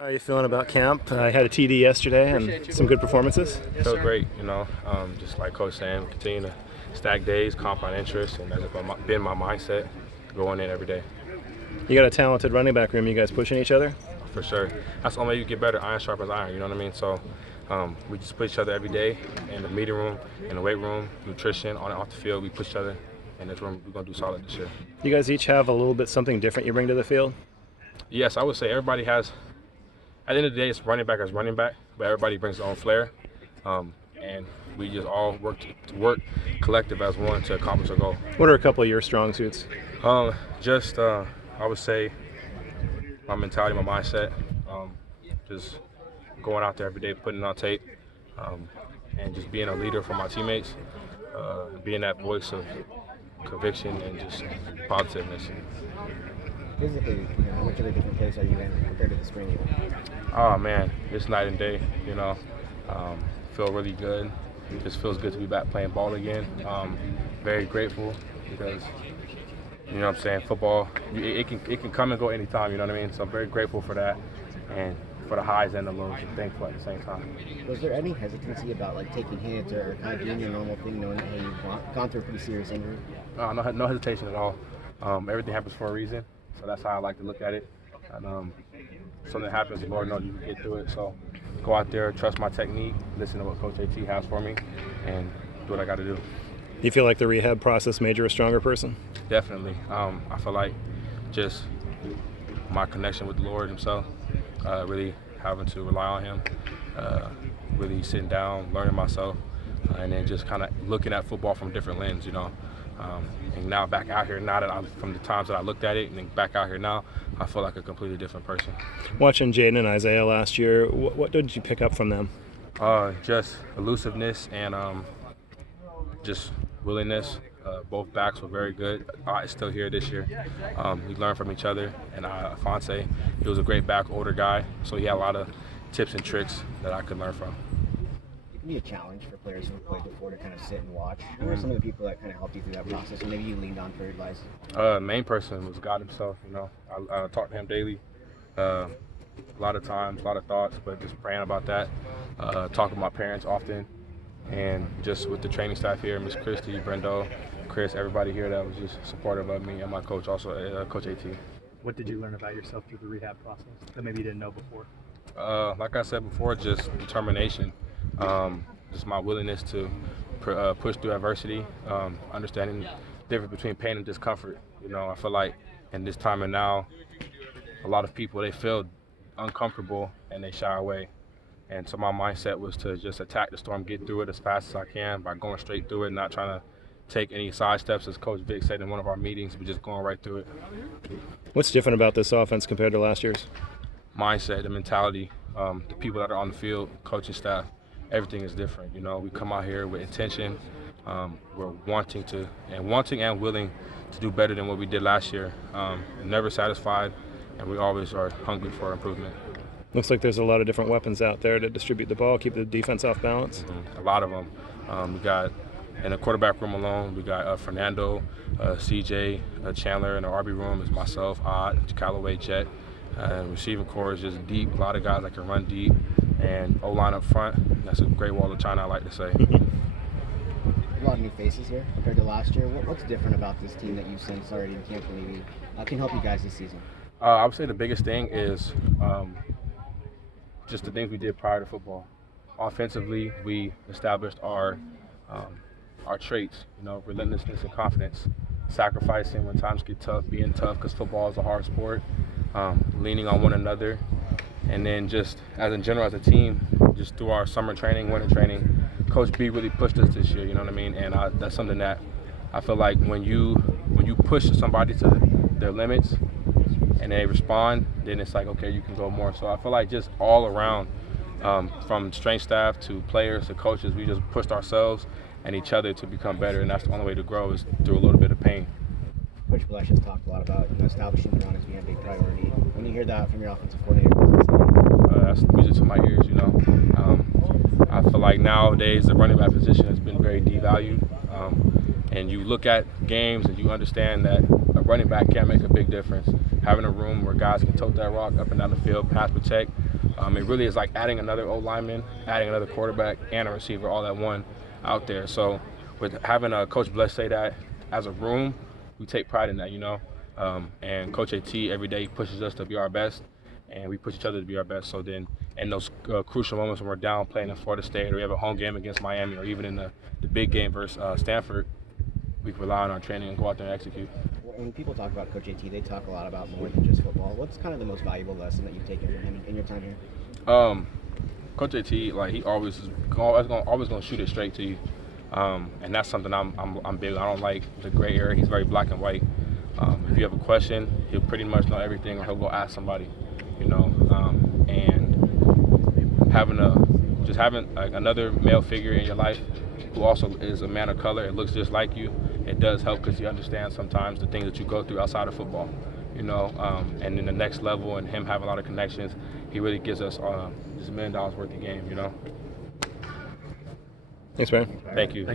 How are you feeling about camp? I had a TD yesterday and some good performances. Feel great, just like Coach saying, continue to stack days, compound interest, and that's been my mindset going in every day. You got a talented running back room. You guys pushing each other? For sure. That's the only way you get better, iron sharpens iron, you know what I mean? So we just push each other every day in the meeting room, in the weight room, nutrition, on and off the field. We push each other in this room. We're going to do solid this year. You guys each have a little bit something different you bring to the field? Yes, I would say everybody has. At the end of the day, it's running back as running back, but everybody brings their own flair, and we just all work collective as one to accomplish a goal. What are a couple of your strong suits? I would say my mentality, my mindset, just going out there every day, putting it on tape, and just being a leader for my teammates, being that voice of conviction and just positiveness. Physically, how much of a different place are you in compared to the spring? Oh man, it's night and day. Feel really good. It just feels good to be back playing ball again. Very grateful because what I'm saying, football it can come and go anytime. You know what I mean? So I'm very grateful for that and for the highs and the lows, and thankful at the same time. Was there any hesitancy about taking hits or kind of doing your normal thing, knowing that you've gone through a pretty serious injury? No hesitation at all. Everything happens for a reason. So that's how I like to look at it. And something happens, the Lord knows you can get through it. So go out there, trust my technique, listen to what Coach AT has for me, and do what I got to do. Do you feel like the rehab process made you a stronger person? Definitely. I feel like just my connection with the Lord himself, really having to rely on him, really sitting down, learning myself, and then just kind of looking at football from a different lens, and now back out here, now that from the times that I looked at it, and then back out here now, I feel like a completely different person. Watching Jaden and Isaiah last year, what did you pick up from them? Just elusiveness and just willingness. Both backs were very good. It's still here this year. We learned from each other, and Afonso, he was a great back, older guy, so he had a lot of tips and tricks that I could learn from. It can be a challenge for players who have played before to kind of sit and watch. Who are some of the people that kind of helped you through that process, and maybe you leaned on for advice? Main person was God himself. I talk to him daily. A lot of times, a lot of thoughts, but just praying about that. Talking to my parents often, and just with the training staff here, Miss Christy, Brendo, Chris, everybody here that was just supportive of me, and my coach also, Coach AT. What did you learn about yourself through the rehab process that maybe you didn't know before? Like I said before, just determination, just my willingness to push through adversity, understanding the difference between pain and discomfort. I feel like in this time and now, a lot of people, they feel uncomfortable and they shy away. And so my mindset was to just attack the storm, get through it as fast as I can by going straight through it, not trying to take any side steps, as Coach Vic said in one of our meetings, but just going right through it. What's different about this offense compared to last year's? Mindset, the mentality, the people that are on the field, coaching staff, everything is different. We come out here with intention. We're wanting and willing to do better than what we did last year. Never satisfied, and we always are hungry for improvement. Looks like there's a lot of different weapons out there to distribute the ball, keep the defense off balance. A lot of them. We got, in the quarterback room alone, we got Fernando, CJ, Chandler. In the RB room is myself, Odd, Callaway, Jet. Receiving core is just deep. A lot of guys that can run deep. And O-line up front, that's a great wall of China, I like to say. A lot of new faces here compared to last year. What's different about this team that you've seen already in camp that maybe can help you guys this season? I would say the biggest thing is just the things we did prior to football. Offensively, we established our traits, relentlessness and confidence, sacrificing when times get tough, being tough because football is a hard sport, leaning on one another, and then just as in general as a team, just through our summer training, winter training, Coach B really pushed us this year, you know what I mean? And that's something that I feel like when you push somebody to their limits and they respond, then it's like, okay, you can go more. So I feel like just all around, from strength staff to players to coaches, we just pushed ourselves and each other to become better, and that's the only way to grow is through a little bit of pain. Coach Blesh has talked a lot about establishing the run as being a big priority. When you hear that from your offensive coordinator, what's it say? That's music to my ears, I feel like nowadays the running back position has been very devalued, and you look at games and you understand that running back can make a big difference. Having a room where guys can tote that rock up and down the field, pass protect, It really is like adding another O-lineman, adding another quarterback, and a receiver all at one out there. So with having Coach Bless say that as a room, we take pride in that, you know. And Coach AT every day pushes us to be our best, and we push each other to be our best. So then in those crucial moments when we're down playing in Florida State, or we have a home game against Miami, or even in the big game versus Stanford, we can rely on our training and go out there and execute. When people talk about Coach AT, they talk a lot about more than just football. What's kind of the most valuable lesson that you've taken from him in your time here? Coach AT, like, he always gonna shoot it straight to you, and that's something I'm big on. I don't like the gray area. He's very black and white. If you have a question, he'll pretty much know everything, or he'll go ask somebody, you know. And having like another male figure in your life who also is a man of color and looks just like you, it does help, because you understand sometimes the things that you go through outside of football, you know. And in the next level, and him having a lot of connections, he really gives us just $1 million worth of game, you know. Thanks, Byron. Thank you.